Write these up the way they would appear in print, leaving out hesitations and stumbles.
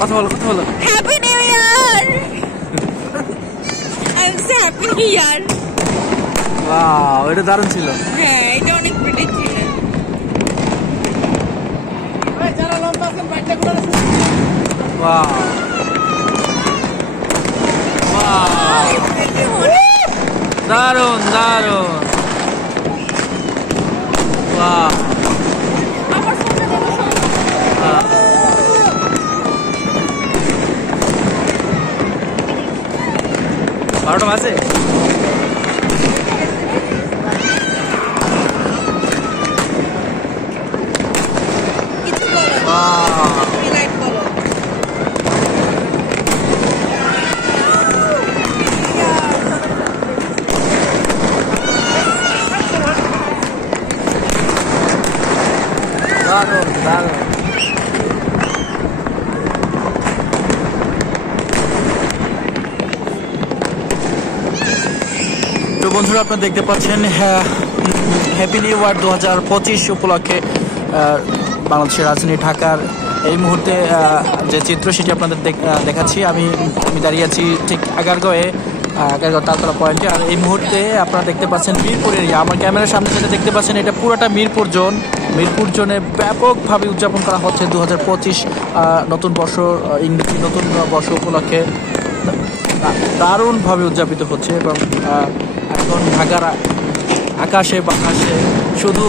কথা বলো happy new year. Happy new year. Wow, এটা দারুণ ছিল। হ্যাঁ, এটা অনেক প্রিটি ছিল। ওয়াও ওয়াও, দারুণ দারুণ। ওয়াও, বারোটা বাজে। দারুণ দারুণ। তো বন্ধুরা, আপনারা দেখতে পাচ্ছেন হ্যাপি নিউ ইয়ার 2025 উপলক্ষে বাংলাদেশের রাজধানী ঢাকার এই মুহূর্তে যে চিত্র সেটি আপনাদের দেখাচ্ছি। আমি দাঁড়িয়ে আছি ঠিক আগারগাঁও তালতলা পয়েন্টে। আর এই মুহূর্তে আপনারা দেখতে পাচ্ছেন মিরপুর এরিয়া। আমার ক্যামেরার সামনে যেটা দেখতে পাচ্ছেন এটা পুরোটা মিরপুর জোন। মিরপুর জোনে ব্যাপকভাবে উদযাপন করা হচ্ছে 2025 নতুন বর্ষ, ইংরেজি নতুন বর্ষ উপলক্ষে দারুণভাবে উদযাপিত হচ্ছে। এবং এখন ঢাকার আকাশে বাতাসে শুধু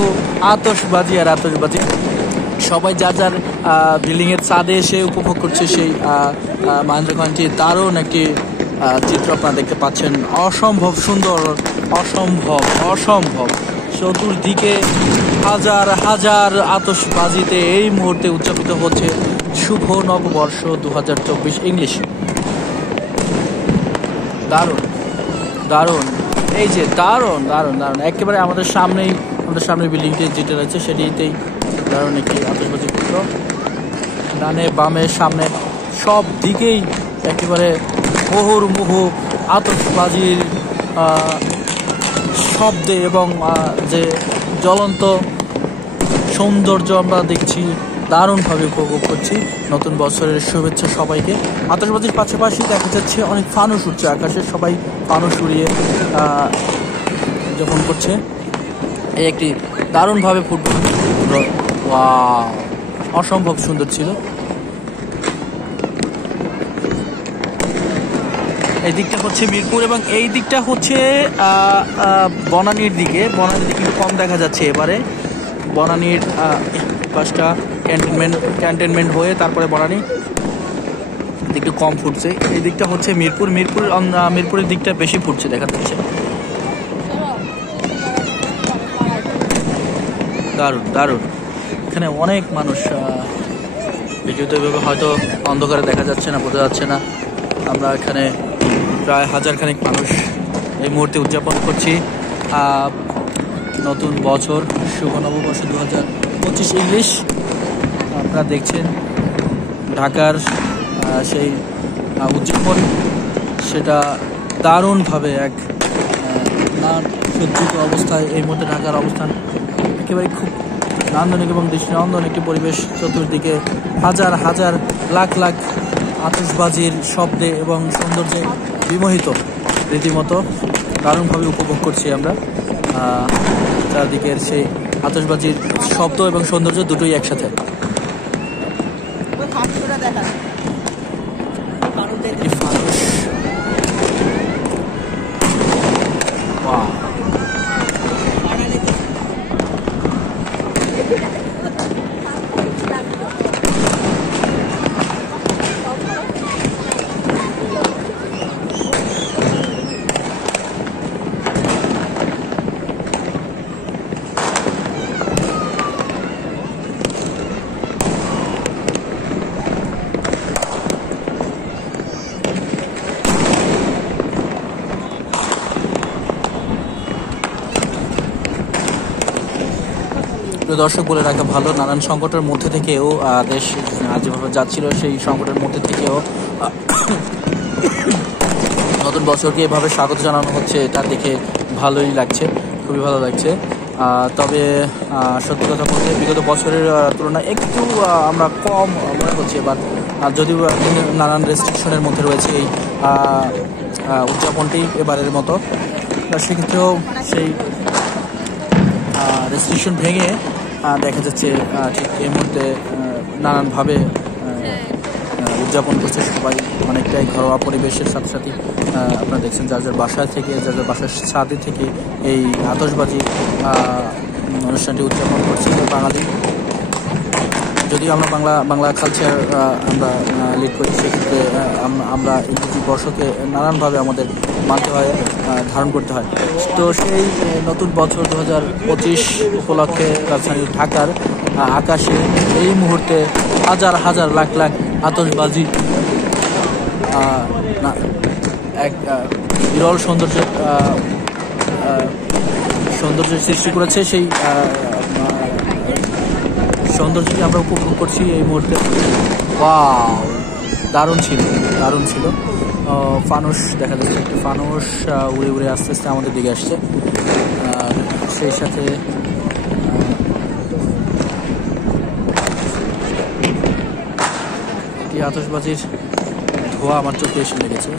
আতশবাজি আর আতশবাজি। সবাই যার যার বিল্ডিংয়ের ছাদে এসে উপভোগ করছে সেই মহেন্দ্রক্ষণটির দারুণ একটি চিত্র আপনারা দেখতে পাচ্ছেন। অসম্ভব সুন্দর, অসম্ভব অসম্ভব। চতুর্দিকে হাজার হাজার আতশবাজিতে এই মুহূর্তে উদযাপিত হচ্ছে শুভ নববর্ষ 2024 ইংলিশ। দারুণ দারুণ, এই যে দারুণ দারুণ দারুণ। একেবারে আমাদের সামনে বিল্ডিংটি যেটা রয়েছে সেটিতেই দারুণ একটি আতশবাজি চিত্র। ডানে বামে সামনে সব দিকেই একেবারে মুহুর্মুহু আতশবাজির শব্দে এবং যে জ্বলন্ত সৌন্দর্য আমরা দেখছি, দারুণভাবে উপভোগ করছি। নতুন বছরের শুভেচ্ছা সবাইকে। আতশবাজির পাশাপাশি দেখা যাচ্ছে অনেক ফানুস উঠছে আকাশে, সবাই ফানুস উড়িয়ে উদযাপন করছে। এই একটি দারুণভাবে ফুটবল, ওয়াও, অসম্ভব সুন্দর ছিল। এই দিকটা হচ্ছে মিরপুর এবং এই দিকটা হচ্ছে বনানীর দিকে একটু কম দেখা যাচ্ছে এবারে। বনানীর পাঁচটা ক্যান্টনমেন্ট হয়ে তারপরে বনানী একটু কম ফুটছে। এই দিকটা হচ্ছে মিরপুরের দিকটা বেশি ফুটছে দেখা যাচ্ছে। দারুণ দারুণ। এখানে অনেক মানুষ, ভিডিওতে হয়তো অন্ধকারে দেখা যাচ্ছে না, বোঝা যাচ্ছে না। আমরা এখানে প্রায় হাজারখানেক মানুষ এই মুহূর্তে উদযাপন করছি নতুন বছর, শুভ নববর্ষ 2025 ইংলিশ। আপনারা দেখছেন ঢাকার সেই উদযাপন, সেটা দারুণভাবে এক না সজ্জিত অবস্থায় এই মুহূর্তে ঢাকার অবস্থান একেবারে খুব নান্দনিক এবং দৃষ্টিনন্দন একটি পরিবেশ। চতুর্দিকে হাজার হাজার লাখ লাখ আতশবাজির শব্দে এবং সৌন্দর্যে বিমোহিত, রীতিমতো দারুণভাবে উপভোগ করছি আমরা। চারদিকের সেই আতশবাজির শব্দ এবং সৌন্দর্য দুটোই একসাথে। দর্শক, বলে রাখা ভালো, নানান সংকটের মধ্যে থেকেও দেশ যেভাবে যাচ্ছিল সেই সংকটের মধ্যে থেকেও নতুন বছরকে এভাবে স্বাগত জানানো হচ্ছে, এটা দেখে ভালোই লাগছে, খুবই ভালো লাগছে। তবে সত্যি কথা বলতে বিগত বছরের তুলনায় একটু আমরা কম মনে হচ্ছে এবার, যদিও নানান রেস্ট্রিকশনের মধ্যে রয়েছে এই উদযাপনটি এবারের মতো। সেক্ষেত্রেও সেই রেস্ট্রিকশন ভেঙে দেখা যাচ্ছে ঠিক এই মুহূর্তে নানানভাবে উদযাপন করছে সবাই, অনেকটাই ঘরোয়া পরিবেশের সাথে সাথে আপনারা দেখছেন যার যার বাসায় থেকে, যার যার বাসার ছাদে থেকে এই আতশবাজি অনুষ্ঠানটি উদযাপন করছি বাঙালি। যদি আমরা বাংলা কালচার আমরা লিড করি, সেক্ষেত্রে আমরা ইংরেজি বর্ষকে নানানভাবে আমাদের মানতে হয়, ধারণ করতে হয়। তো সেই নতুন বছর 2025 উপলক্ষে রাজধানী ঢাকার আকাশে এই মুহূর্তে হাজার হাজার লাখ লাখ আতশবাজি এক বিরল সৌন্দর্যের সৃষ্টি করেছে। সেই সৌন্দর্যটি আমরা উপভোগ করছি এই মুহূর্তে। ওয়াও, দারুণ ছিল। ফানুস দেখা যাচ্ছে, একটি ফানুস উড়ে উড়ে আস্তে আস্তে আমাদের দিকে আসছে। আর সেই সাথে এই আতশবাজির ধোঁয়া আমার চোখে এসে লেগেছে।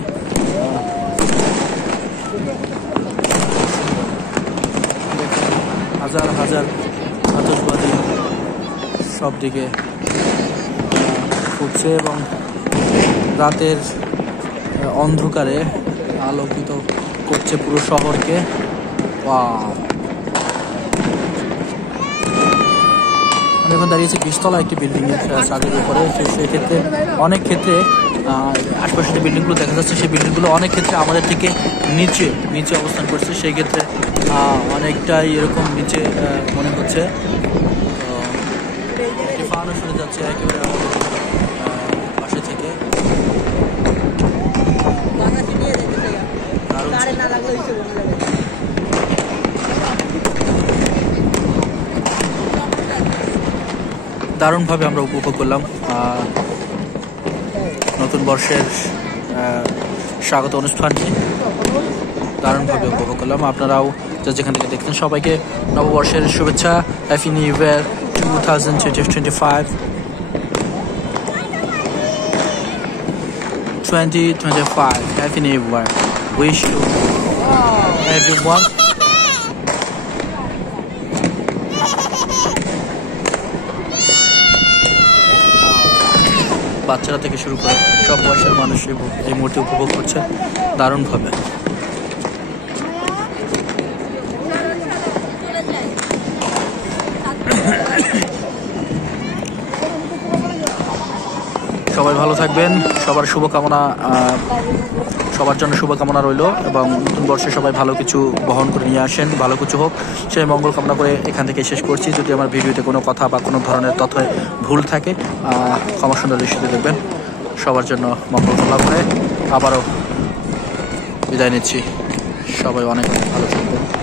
হাজার হাজার আতশবাজি সব দিকে ফুটছে এবং রাতের অন্ধকারে আলোকিত করছে পুরো শহরকে। আমি এখন দাঁড়িয়েছি 20তলা একটি বিল্ডিংয়ের ছাদের উপরে। সেক্ষেত্রে অনেক ক্ষেত্রে আশপাশের যে বিল্ডিংগুলো দেখা যাচ্ছে, সেই বিল্ডিংগুলো অনেক ক্ষেত্রে আমাদের থেকে নিচে অবস্থান করছে। সেই ক্ষেত্রে অনেকটাই এরকম নিচে মনে হচ্ছে। ফানও শুনে যাচ্ছে একেবারে আমাদের পাশে থেকে। দারুণভাবে আমরা উপভোগ করলাম নতুন বর্ষের স্বাগত অনুষ্ঠানটি, দারুণভাবে উপভোগ করলাম। আপনারাও যেখান থেকে দেখতেন সবাইকে নববর্ষের শুভেচ্ছা। Happy new year 2025. Happy New Year. Wish you everyone বাচ্চারা থেকে শুরু করে সব বয়সের মানুষ এই মুহূর্তে উপভোগ করছে দারুণভাবে। সবাই ভালো থাকবেন, সবার শুভকামনা, সবার জন্য শুভকামনা রইল এবং নতুন বর্ষে সবাই ভালো কিছু বহন করে নিয়ে আসেন, ভালো কিছু হোক সেই মঙ্গল কামনা করে এখান থেকে শেষ করছি। যদি আমার ভিডিওতে কোনো কথা বা কোনো ধরনের তথ্য ভুল থাকে ক্ষমা সুন্দর দৃষ্টিতে দেখবেন। সবার জন্য মঙ্গল কামনা করে আবারও বিদায় নিচ্ছি। সবাই অনেক অনেক ভালো থাকবেন।